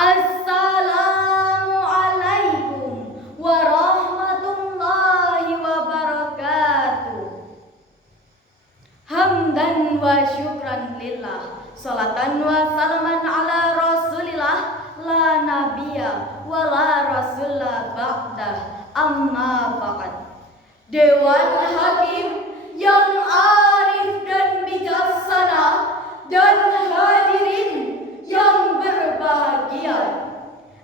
Assalamualaikum warahmatullahi wabarakatuh. Hamdan wa syukran lillah, salatan wa salaman ala rasulillah, la nabiyya wa la rasulla ba'dah, amma ba'd. Dewan Hakim yang arif dan bijaksana dan hadirin yang berbahagia.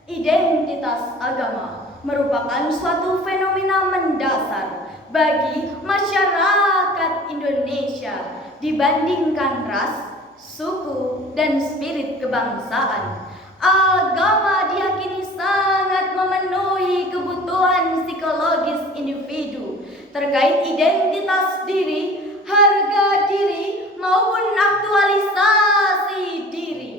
Identitas agama merupakan suatu fenomena mendasar bagi masyarakat Indonesia dibandingkan ras, suku, dan spirit kebangsaan. Agama diyakini sangat memenuhi kebutuhan psikologis individu terkait identitas diri, harga diri, maupun aktualisasi diri.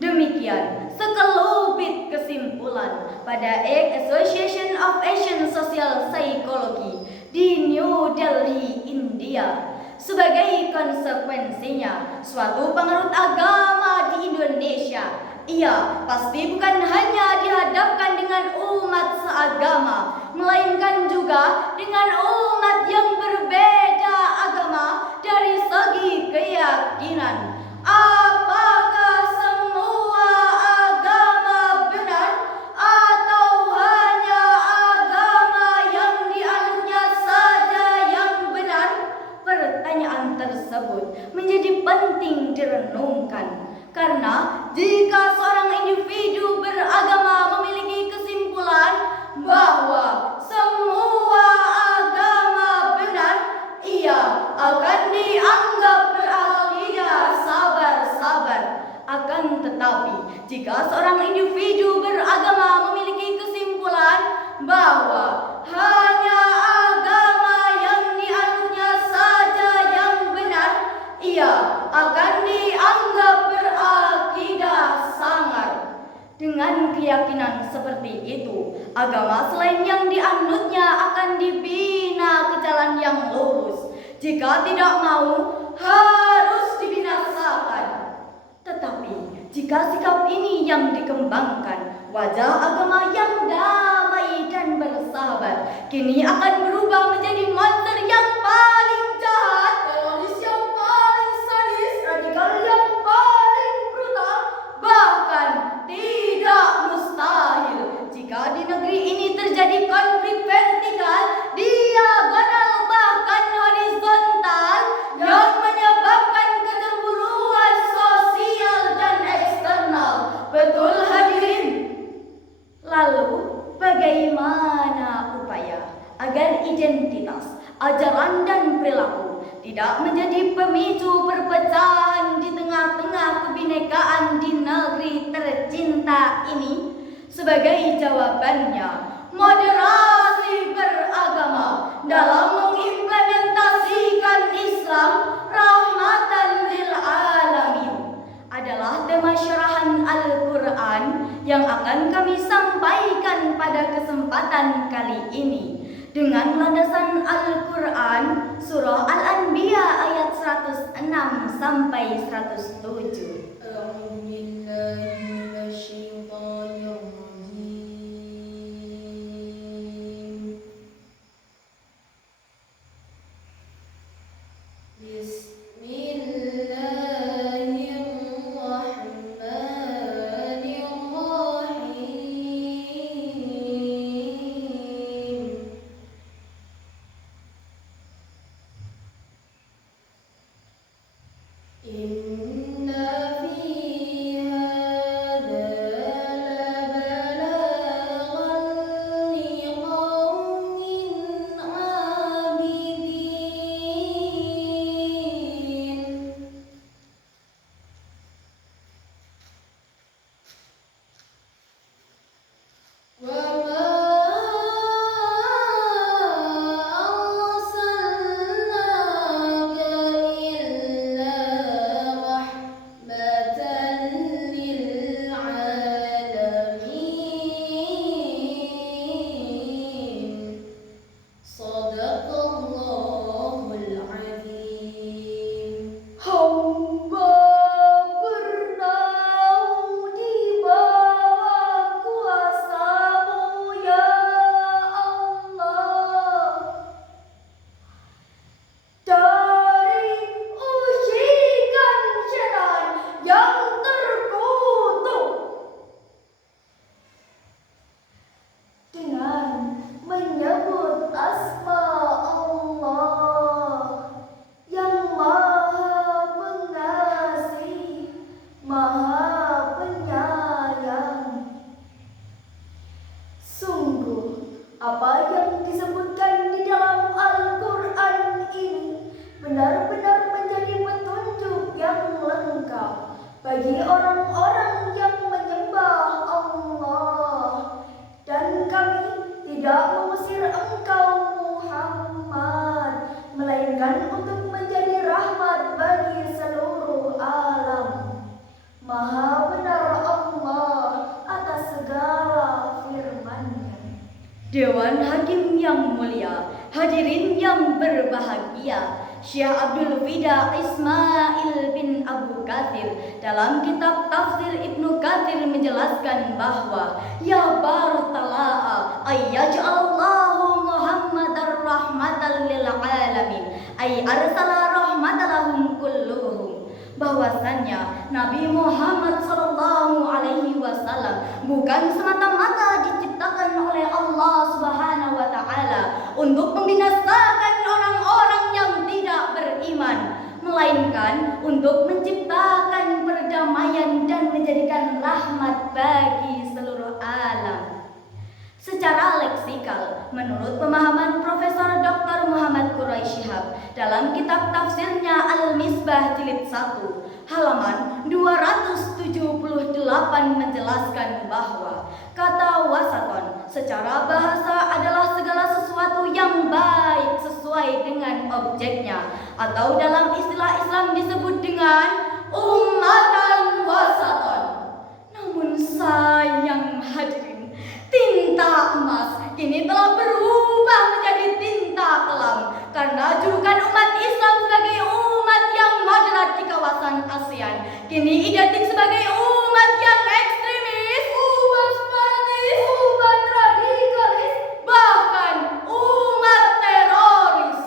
Demikian sekelumit kesimpulan pada Association of Asian Social Psychology di New Delhi, India. Sebagai konsekuensinya, suatu penganut agama di Indonesia, ia pasti bukan hanya dihadapkan dengan umat seagama, melainkan juga dengan umat yang berbeda agama dari segi keyakinan. Apakah semua agama benar atau hanya agama yang dianutnya saja yang benar? Pertanyaan tersebut menjadi penting direnungkan, karena jika seorang individu beragama memiliki kesimpulan bahwa semua agama benar, ia akan dianggap berakidah sabar-sabar. Akan tetapi, jika seorang individu beragama memiliki kesimpulan bahwa hanya agama yang dianutnya saja yang benar, ia akan dianggap berakidah sangar. Dengan keyakinan seperti itu, agama selain yang dianutnya akan dibina ke jalan yang lurus. Jika tidak mau, harus dibinasakan. Tetapi jika sikap ini yang dikembangkan, wajah agama yang damai dan bersahabat kini akan berubah menjadi monster yang paling jahat, teroris yang paling sadis, radikal yang paling brutal. Bahkan tidak mustahil jika di negeri ini terjadi konflik vertikal, diagonal, bahkan horizontal yang menyebabkan kecemburuan sosial dan eksternal. Betul hadirin? Lalu bagaimana upaya agar identitas, ajaran, dan perilaku tidak menjadi pemicu perpecahan di tengah-tengah kebinekaan di negeri tercinta ini? Sebagai jawabannya, moderasi beragama dalam mengimplementasikan Islam rahmatan lil alamin adalah tema syarahan Al-Quran yang akan kami sampaikan pada kesempatan kali ini. Dengan landasan Al-Quran, surah Al-Anbiya ayat 106 sampai 107. Inna Apa yang disebutkan di dalam Al-Quran ini benar-benar menjadi petunjuk yang lengkap bagi orang-orang yang menyembah Allah. Dan kami tidak mengusir engkau Muhammad, melainkan untuk menjadi rahmat bagi seluruh alam. Maha benar Allah atas segala firman-Nya. Dewan Hakim yang mulia, hadirin yang berbahagia, Syekh Abdul Fida Ismail bin Abu Katsir dalam kitab Tafsir Ibnu Katsir menjelaskan bahwa ya bartala'a ayyaj'alallahu Muhammadar rahmatan lil alamin ay arsala rahmatalahum kulluhum, bahwasannya Nabi Muhammad sallallahu alaihi wasallam bukan semata-mata diciptakan oleh Allah Subhanahu wa taala untuk membinasakan orang-orang yang tidak beriman, melainkan untuk menciptakan perdamaian dan menjadikan rahmat bagi seluruh alam. Secara leksikal, menurut pemahaman Profesor Dr. Muhammad Quraisy Shihab dalam kitab tafsirnya Al-Misbah jilid 1 halaman 278 menjelaskan bahwa kata wasaton secara bahasa adalah segala sesuatu yang baik sesuai dengan objeknya, atau dalam istilah Islam disebut dengan ummatan wasaton. Namun sayang hadirin, tinta emas kini telah berubah menjadi tinta kelam karena julukan umat Islam sebagai umat yang moderat di kawasan ASEAN kini identik sebagai umat yang ekstremis, umat separatis, umat radikalis, bahkan umat teroris.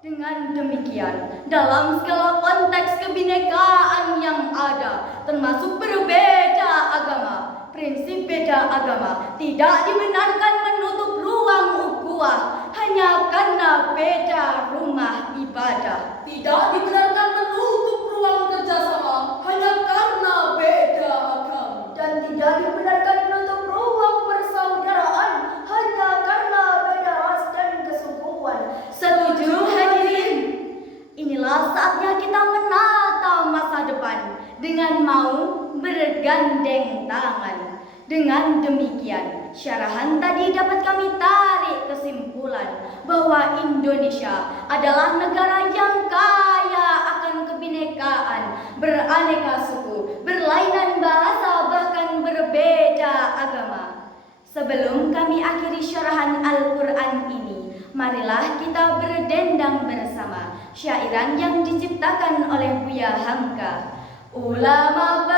Dengan demikian, dalam segala konteks kebinekaan yang ada, termasuk berbeda agama, prinsip beda agama tidak dibenarkan menutup ruang ukhuwah hanya karena beda rumah ibadah. Tidak dibenarkan menutup ruang kerjasama hanya karena beda agama. Dan tidak dibenarkan menutup ruang persaudaraan hanya karena beda ras dan kesukuan. Setuju hadirin? Inilah saatnya kita menata masa depan dengan mau bergandeng tangan. Dengan demikian, syarahan tadi dapat kami tarik kesimpulan bahwa Indonesia adalah negara yang kaya akan kebinekaan, beraneka suku, berlainan bahasa, bahkan berbeda agama. Sebelum kami akhiri syarahan Al-Quran ini, marilah kita berdendang bersama syairan yang diciptakan oleh Buya Hamka. Ulama